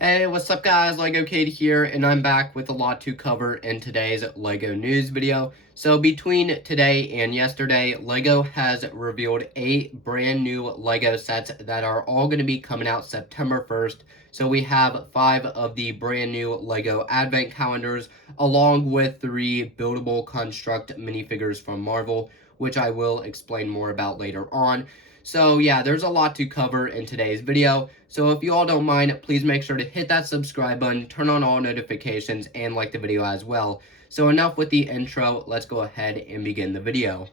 Hey, what's up guys? LEGO Kade here, and I'm back with a lot to cover in today's LEGO news video. So between today and yesterday, LEGO has revealed 8 brand new LEGO sets that are all going to be coming out September 1st. So we have 5 of the brand new LEGO advent calendars, along with 3 buildable construct minifigures from Marvel, which I will explain more about later on. So yeah, there's a lot to cover in today's video. So if you all don't mind, please make sure to hit that subscribe button, turn on all notifications, and like the video as well. So enough with the intro, let's go ahead and begin the video.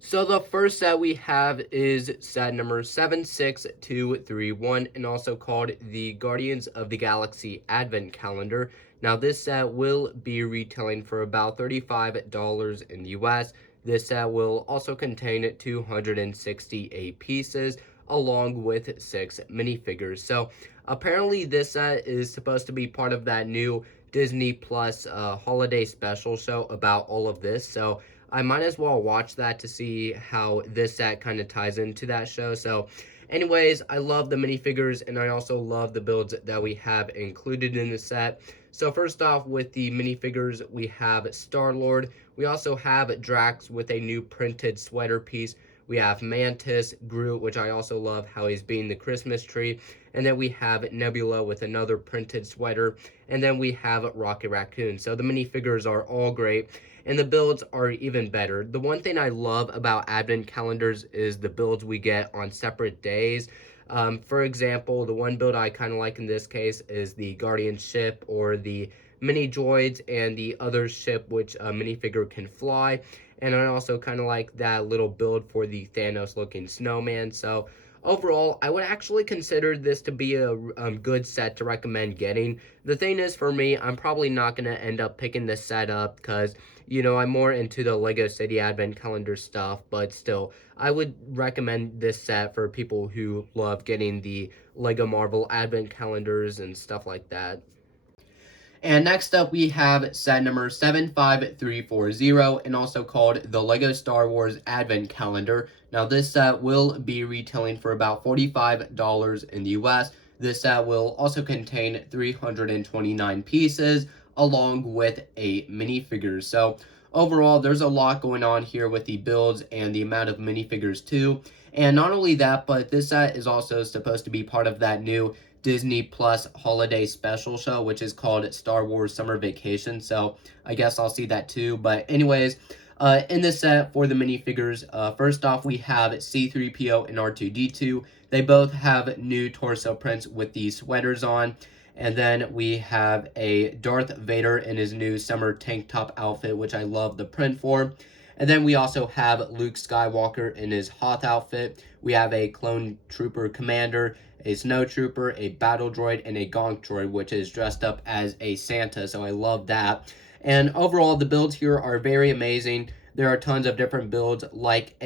So the first set we have is set number 76231, and also called the Guardians of the Galaxy Advent Calendar. Now this set will be retailing for about $35 in the US. This set will also contain 268 pieces along with 6 minifigures. So apparently this set is supposed to be part of that new Disney Plus holiday special show about all of this. So I might as well watch that to see how this set kind of ties into that show. So anyways, I love the minifigures, and I also love the builds that we have included in the set. So first off, with the minifigures, we have Star-Lord. We also have Drax with a new printed sweater piece. We have Mantis, Groot, which I also love how he's being the Christmas tree. And then we have Nebula with another printed sweater. And then we have Rocket Raccoon. So the minifigures are all great, and the builds are even better. The one thing I love about advent calendars is the builds we get on separate days. For example, the one build I kind of like in this case is the Guardian ship, or the mini droids, and the other ship which a minifigure can fly. And I also kind of like that little build for the Thanos looking snowman. So overall, I would actually consider this to be a good set to recommend getting. The thing is, for me, I'm probably not going to end up picking this set up because, you know, I'm more into the LEGO City Advent Calendar stuff, but still, I would recommend this set for people who love getting the LEGO Marvel Advent Calendars and stuff like that. And next up, we have set number 75340, and also called the LEGO Star Wars Advent Calendar. Now, this set will be retailing for about $45 in the US. This set will also contain 329 pieces, along with 8 minifigures. So, overall, there's a lot going on here with the builds and the amount of minifigures, too. And not only that, but this set is also supposed to be part of that new Disney Plus holiday special show, which is called Star Wars Summer Vacation. So I guess I'll see that too. But anyways, in this set for the minifigures, first off, we have C-3PO and R2-D2. They both have new torso prints with the sweaters on. And then we have a Darth Vader in his new summer tank top outfit, which I love the print for. And then we also have Luke Skywalker in his Hoth outfit. We have a Clone Trooper Commander, a Snow Trooper, a Battle Droid, and a Gonk Droid, which is dressed up as a Santa, so I love that. And overall, the builds here are very amazing. There are tons of different builds, like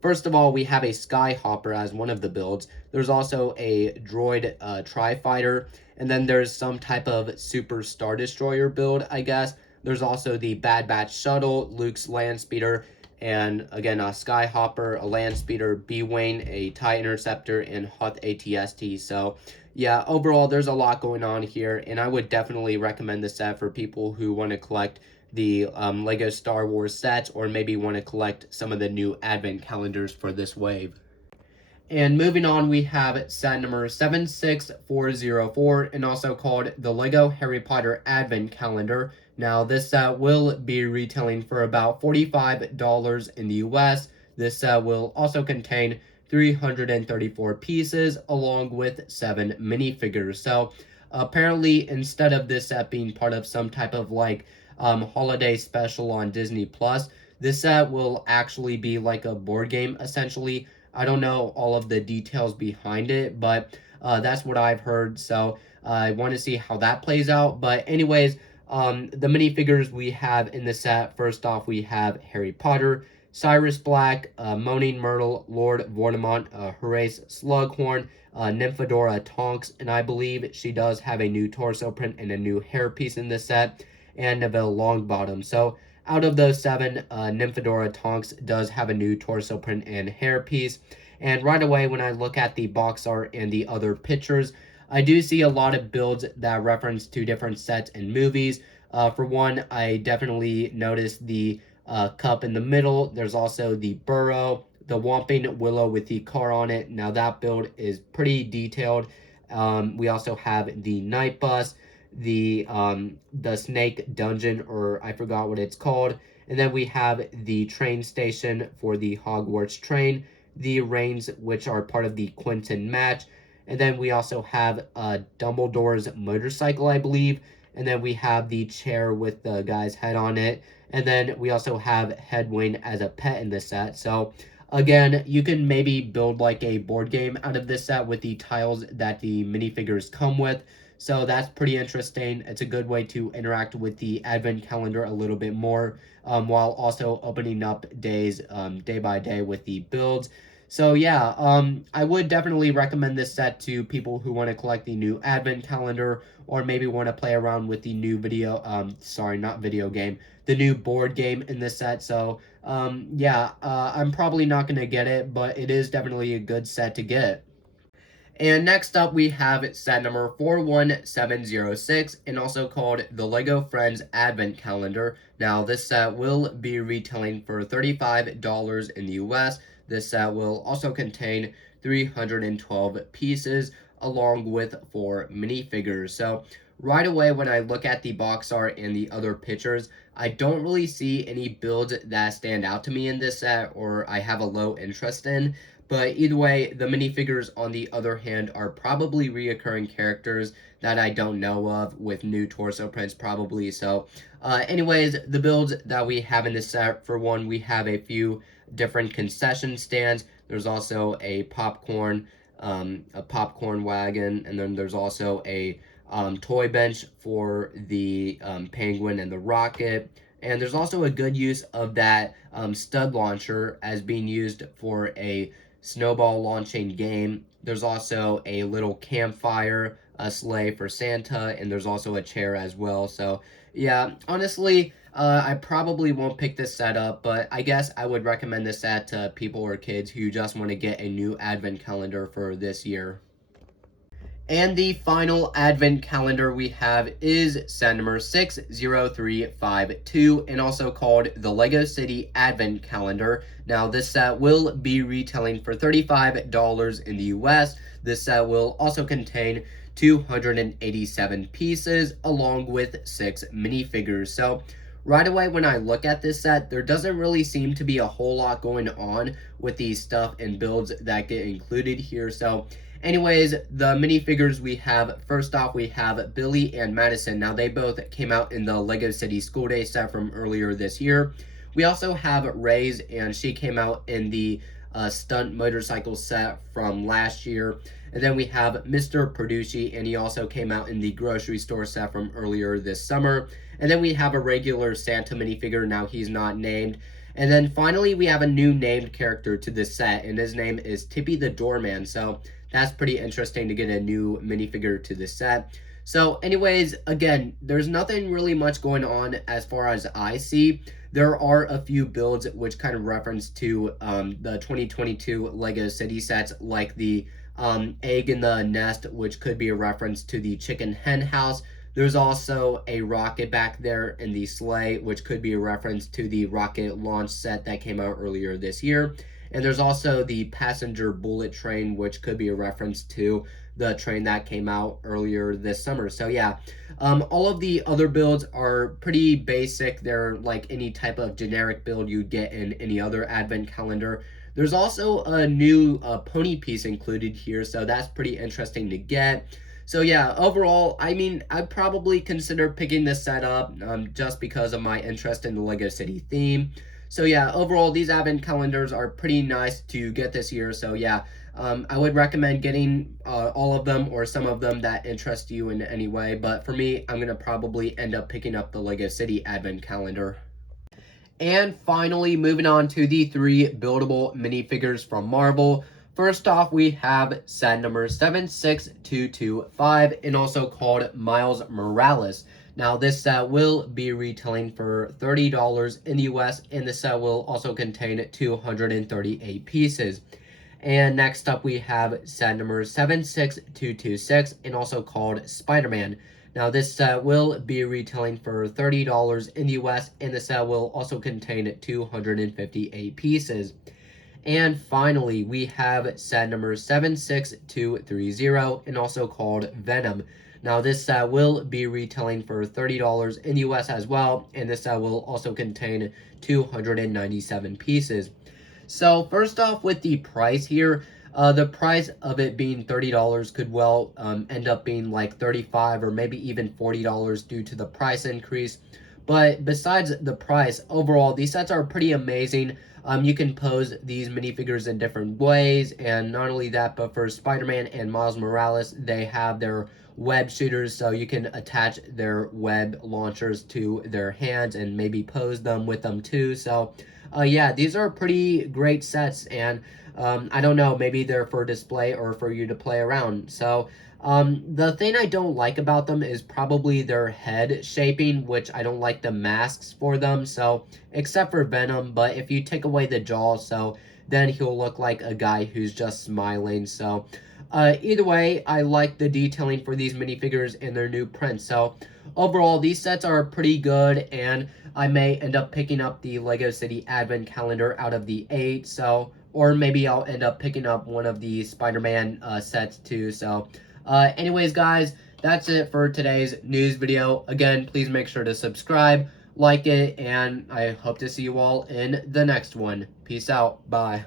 first of all, we have a Skyhopper as one of the builds. There's also a Droid Tri-Fighter, and then there's some type of Super Star Destroyer build, I guess. There's also the Bad Batch Shuttle, Luke's Land Speeder, and again, a Skyhopper, a Land Speeder, B-Wing, a TIE Interceptor, and Hoth ATST. So, yeah, overall, there's a lot going on here, and I would definitely recommend this set for people who want to collect the LEGO Star Wars sets, or maybe want to collect some of the new advent calendars for this wave. And moving on, we have set number 76404, and also called the LEGO Harry Potter Advent Calendar. Now, this set will be retailing for about $45 in the US. This set will also contain 334 pieces, along with 7 minifigures. So, apparently, instead of this set being part of some type of holiday special on Disney Plus, this set will actually be like a board game, essentially. I don't know all of the details behind it, but that's what I've heard. So I want to see how that plays out. But anyways, the minifigures we have in the set, first off, we have Harry Potter, Cyrus Black, Moaning Myrtle, Lord Voldemort, Horace Slughorn, Nymphadora Tonks, and I believe she does have a new torso print and a new hairpiece in this set, and Neville Longbottom. So out of those 7, Nymphadora Tonks does have a new torso print and hairpiece. And right away, when I look at the box art and the other pictures, I do see a lot of builds that reference to different sets and movies. For one, I definitely noticed the cup in the middle. There's also the burrow, the Whomping Willow with the car on it. Now that build is pretty detailed. We also have the night bus, the snake dungeon, or I forgot what it's called. And then we have the train station for the Hogwarts train, the reins, which are part of the Quentin match. And then we also have Dumbledore's motorcycle, I believe. And then we have the chair with the guy's head on it. And then we also have Hedwig as a pet in this set. So again, you can maybe build like a board game out of this set with the tiles that the minifigures come with. So that's pretty interesting. It's a good way to interact with the advent calendar a little bit more, while also opening up days day by day with the builds. So yeah, I would definitely recommend this set to people who want to collect the new advent calendar, or maybe want to play around with the new sorry, not video game, the new board game in this set. So yeah, I'm probably not going to get it, but it is definitely a good set to get. And next up, we have set number 41706, and also called the LEGO Friends Advent Calendar. Now, this set will be retailing for $35 in the US. This set will also contain 312 pieces, along with 4 minifigures. So, right away, when I look at the box art and the other pictures, I don't really see any builds that stand out to me in this set, or I have a low interest in. But either way, the minifigures, on the other hand, are probably reoccurring characters that I don't know of, with new torso prints probably. So, anyways, the builds that we have in this set, for one, we have a few different concession stands. There's also a popcorn wagon, and then there's also a toy bench for the penguin and the rocket. And there's also a good use of that stud launcher as being used for a snowball launching game. There's also a little campfire, a sleigh for Santa, and there's also a chair as well. So yeah, honestly, I probably won't pick this set up, but I guess I would recommend this set to people or kids who just want to get a new advent calendar for this year. And the final advent calendar we have is set number 60352, and also called the LEGO City Advent Calendar. Now, this set will be retailing for $35 in the US. This set will also contain 287 pieces, along with 6 minifigures. So, right away when I look at this set, there doesn't really seem to be a whole lot going on with the stuff and builds that get included here. So, anyways, the minifigures we have, first off, we have Billy and Madison. Now, they both came out in the LEGO City School Day set from earlier this year. We also have Ray's, and she came out in the stunt motorcycle set from last year. And then we have Mr. Perducci, and he also came out in the grocery store set from earlier this summer. And then we have a regular Santa minifigure. Now, he's not named. And then finally, we have a new named character to this set, and his name is Tippy the Doorman. So that's pretty interesting to get a new minifigure to this set. So anyways, again, there's nothing really much going on as far as I see. There are a few builds which kind of reference to the 2022 LEGO City sets, like the egg in the nest, which could be a reference to the chicken hen house. There's also a rocket back there in the sleigh, which could be a reference to the rocket launch set that came out earlier this year. And there's also the passenger bullet train, which could be a reference to the train that came out earlier this summer. So yeah, all of the other builds are pretty basic. They're like any type of generic build you'd get in any other advent calendar. There's also a new pony piece included here, so that's pretty interesting to get. So yeah, overall, I mean, I'd probably consider picking this set up just because of my interest in the LEGO City theme. So yeah, overall, these advent calendars are pretty nice to get this year. So yeah, I would recommend getting all of them or some of them that interest you in any way. But for me, I'm going to probably end up picking up the LEGO City advent calendar. And finally, moving on to the 3 buildable minifigures from Marvel. First off, we have set number 76225, and also called Miles Morales. Now, this set will be retailing for $30 in the US, and the set will also contain 238 pieces. And next up, we have set number 76226, and also called Spider-Man. Now, this set will be retailing for $30 in the US, and the set will also contain 258 pieces. And finally, we have set number 76230, and also called Venom. Now, this set will be retailing for $30 in the US as well, and this set will also contain 297 pieces. So first off, with the price here, the price of it being $30 could well end up being like $35 or maybe even $40 due to the price increase. But besides the price, overall, these sets are pretty amazing. You can pose these minifigures in different ways, and not only that, but for Spider-Man and Miles Morales, they have their web shooters, so you can attach their web launchers to their hands and maybe pose them with them too. So yeah, these are pretty great sets, and I don't know, maybe they're for display or for you to play around. So the thing I don't like about them is probably their head shaping, which I don't like the masks for them. So except for Venom, but if you take away the jaw, so then he'll look like a guy who's just smiling. So either way, I like the detailing for these minifigures and their new prints. So overall, these sets are pretty good, and I may end up picking up the Lego City Advent Calendar out of the 8, so, or maybe I'll end up picking up one of the Spider-Man sets too. So anyways, guys, that's it for today's news video. Again, please make sure to subscribe, like it, and I hope to see you all in the next one. Peace out. Bye.